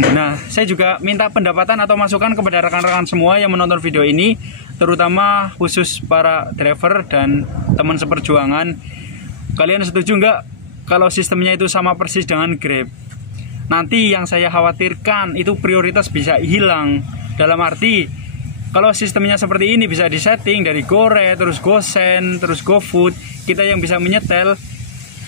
Nah, saya juga minta pendapatan atau masukan kepada rekan-rekan semua yang menonton video ini, terutama khusus para driver dan teman seperjuangan. Kalian setuju nggak kalau sistemnya itu sama persis dengan Grab? Nanti yang saya khawatirkan itu prioritas bisa hilang. Dalam arti, kalau sistemnya seperti ini bisa disetting dari GoRed, terus GoSend, terus GoFood, kita yang bisa menyetel.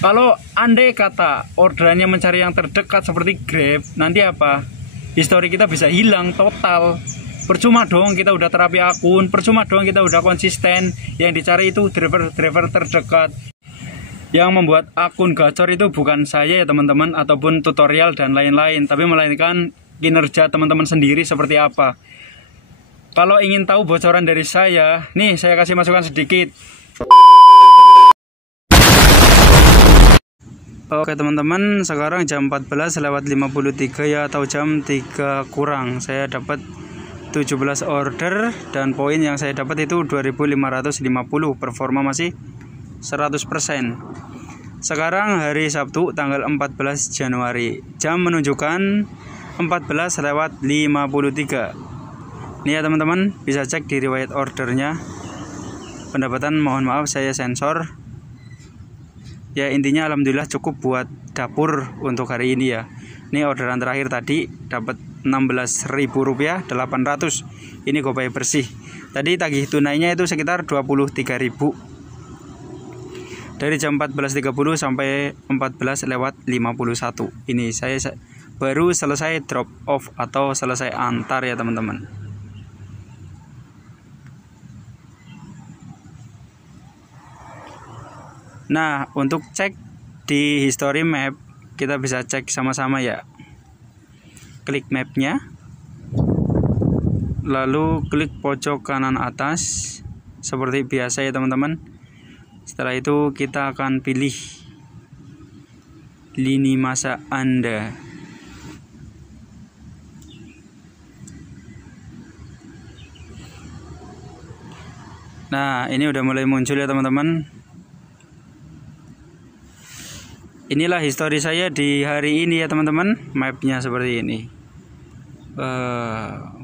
Kalau andai kata orderannya mencari yang terdekat seperti Grab, nanti apa? Histori kita bisa hilang total. Percuma dong kita udah terapi akun, percuma dong kita udah konsisten. Yang dicari itu driver terdekat. Yang membuat akun gacor itu bukan saya ya teman-teman, ataupun tutorial dan lain-lain, tapi melainkan kinerja teman-teman sendiri seperti apa. Kalau ingin tahu bocoran dari saya, nih saya kasih masukan sedikit. Oke teman-teman, sekarang jam 14:53 ya, atau jam 3 kurang. Saya dapat 17 order dan poin yang saya dapat itu 2550. Performa masih 100%. Sekarang hari Sabtu tanggal 14 Januari. Jam menunjukkan 14:53. Ini ya teman-teman, bisa cek di riwayat ordernya. Pendapatan mohon maaf saya sensor. Ya intinya alhamdulillah cukup buat dapur untuk hari ini ya. Ini orderan terakhir tadi dapat Rp16.000 800. Ini GoPay bersih. Tadi tagih tunainya itu sekitar 23.000. Dari jam 14.30 sampai 14:51. Ini saya baru selesai drop off atau selesai antar ya teman-teman. Nah, untuk cek di history map, kita bisa cek sama-sama ya. Klik mapnya, lalu klik pojok kanan atas, seperti biasa ya teman-teman. Setelah itu kita akan pilih lini masa Anda. Nah, ini udah mulai muncul ya teman-teman. Inilah histori saya di hari ini ya teman-teman. Mapnya seperti ini.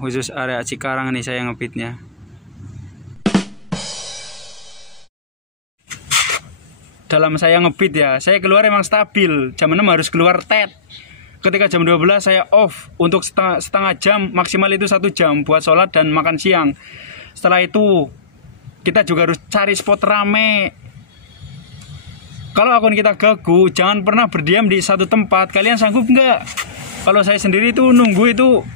Khusus area Cikarang nih saya ngebitnya. Dalam saya ngebit ya, saya keluar emang stabil. Jam 6 harus keluar tet. Ketika jam 12 saya off untuk setengah jam, maksimal itu 1 jam buat sholat dan makan siang. Setelah itu kita juga harus cari spot rame. Kalau akun kita gagu, jangan pernah berdiam di satu tempat. Kalian sanggup nggak? Kalau saya sendiri itu nunggu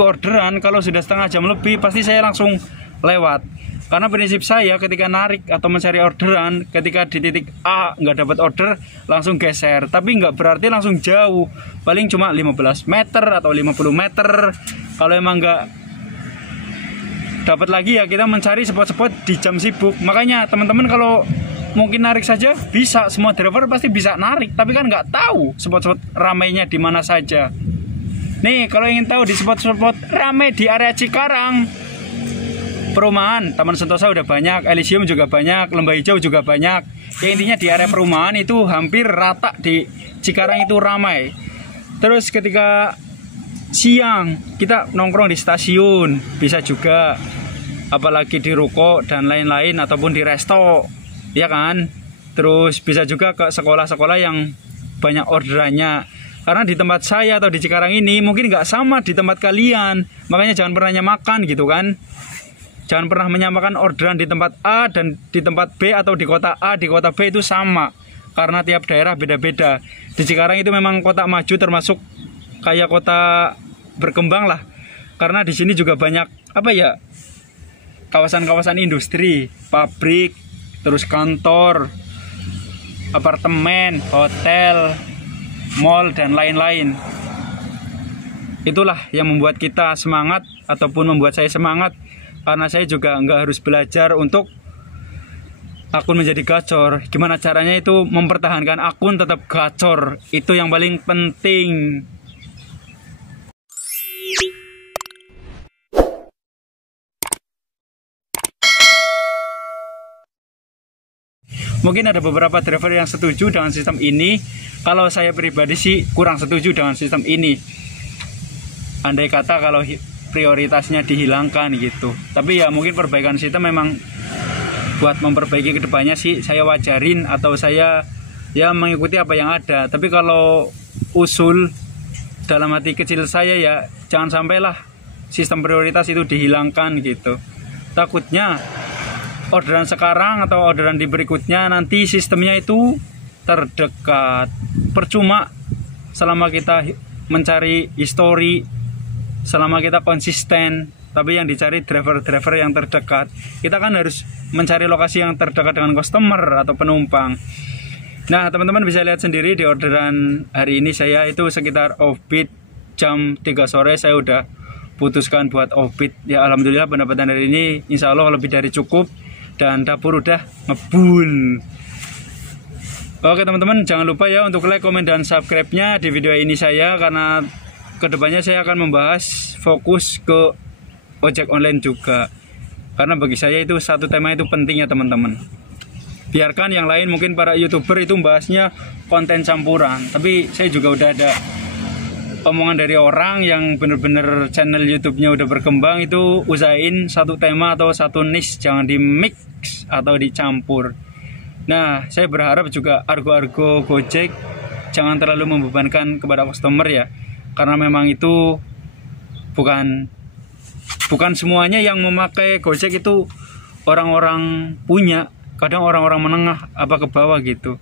orderan. Kalau sudah setengah jam lebih, pasti saya langsung lewat. Karena prinsip saya ketika narik atau mencari orderan, ketika di titik A nggak dapat order, langsung geser. Tapi nggak berarti langsung jauh. Paling cuma 15 meter atau 50 meter. Kalau emang nggak dapat lagi ya kita mencari spot-spot di jam sibuk. Makanya teman-teman kalau mungkin narik saja bisa, semua driver pasti bisa narik, tapi kan nggak tahu spot-spot ramainya di mana saja. Nih kalau ingin tahu di spot-spot ramai di area Cikarang, perumahan Taman Sentosa udah banyak, Elysium juga banyak, Lembah Hijau juga banyak. Ya intinya di area perumahan itu hampir rata di Cikarang itu ramai. Terus ketika siang kita nongkrong di stasiun bisa juga, apalagi di ruko dan lain-lain, ataupun di resto. Ya kan, terus bisa juga ke sekolah-sekolah yang banyak orderannya. Karena di tempat saya atau di Cikarang ini mungkin nggak sama di tempat kalian. Makanya jangan pernah nyamakan gitu kan. Jangan pernah menyamakan orderan di tempat A dan di tempat B, atau di kota A, di kota B itu sama. Karena tiap daerah beda-beda. Di Cikarang itu memang kota maju, termasuk kayak kota berkembang lah. Karena di sini juga banyak kawasan-kawasan industri, pabrik, terus kantor, apartemen, hotel, mall, dan lain-lain. Itulah yang membuat kita semangat, ataupun membuat saya semangat. Karena saya juga nggak harus belajar untuk akun menjadi gacor. Gimana caranya itu mempertahankan akun tetap gacor. Itu yang paling penting. Mungkin ada beberapa driver yang setuju dengan sistem ini. Kalau saya pribadi sih kurang setuju dengan sistem ini. andai kata kalau prioritasnya dihilangkan gitu. Tapi ya mungkin perbaikan sistem memang buat memperbaiki kedepannya sih saya wajarin atau saya ya mengikuti apa yang ada. Tapi kalau usul dalam hati kecil saya ya jangan sampailah sistem prioritas itu dihilangkan gitu. Takutnya orderan sekarang atau orderan di berikutnya nanti sistemnya itu terdekat. Percuma selama kita mencari histori, selama kita konsisten, tapi yang dicari driver-driver yang terdekat. Kita kan harus mencari lokasi yang terdekat dengan customer atau penumpang. Nah, teman-teman bisa lihat sendiri di orderan hari ini saya itu sekitar offbeat jam 3 sore saya udah putuskan buat offbeat. Ya alhamdulillah pendapatan hari ini insya Allah lebih dari cukup dan dapur udah ngebul. Oke teman-teman, jangan lupa ya untuk like, komen, dan subscribe-nya di video ini saya, karena kedepannya saya akan membahas fokus ke ojek online juga, karena bagi saya itu satu tema itu penting ya teman-teman. Biarkan yang lain mungkin para youtuber itu membahasnya konten campuran, tapi saya juga udah ada omongan dari orang yang bener-bener channel YouTube-nya udah berkembang, itu usahain satu tema atau satu niche, jangan di mix atau dicampur. Nah, saya berharap juga argo-argo Gojek jangan terlalu membebankan kepada customer ya, karena memang itu bukan semuanya yang memakai Gojek itu orang-orang punya, kadang orang-orang menengah apa ke bawah gitu.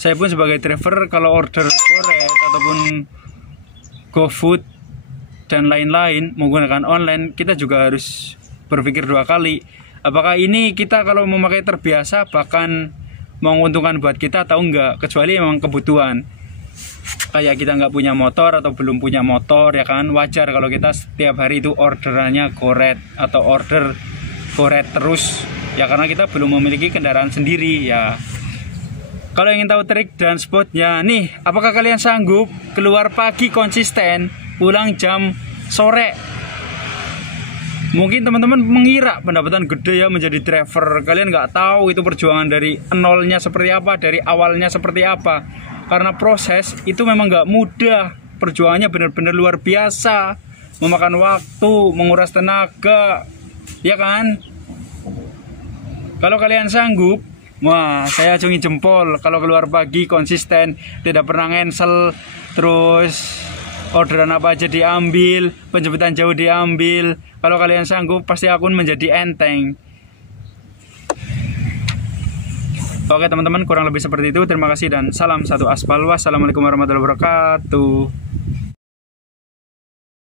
Saya pun sebagai driver kalau order Goret ataupun GoFood dan lain-lain menggunakan online, kita juga harus berpikir dua kali. Apakah ini kita kalau memakai terbiasa bahkan menguntungkan buat kita atau enggak, kecuali memang kebutuhan. Kayak kita nggak punya motor atau belum punya motor ya kan, wajar kalau kita setiap hari itu orderannya Goret atau order Goret terus ya, karena kita belum memiliki kendaraan sendiri ya. Kalau ingin tahu trik dan spotnya nih, apakah kalian sanggup keluar pagi konsisten, pulang jam sore? Mungkin teman-teman mengira pendapatan gede ya menjadi driver. Kalian nggak tahu itu perjuangan dari nolnya seperti apa, dari awalnya seperti apa. Karena proses itu memang nggak mudah. Perjuangannya benar-benar luar biasa, memakan waktu, menguras tenaga, ya kan? Kalau kalian sanggup, wah saya acungi jempol. Kalau keluar pagi konsisten, tidak pernah cancel, terus orderan apa aja diambil, penjemputan jauh diambil. Kalau kalian sanggup, pasti akun menjadi enteng. Oke teman-teman, kurang lebih seperti itu. Terima kasih dan salam satu aspal. Wassalamualaikum warahmatullahi wabarakatuh.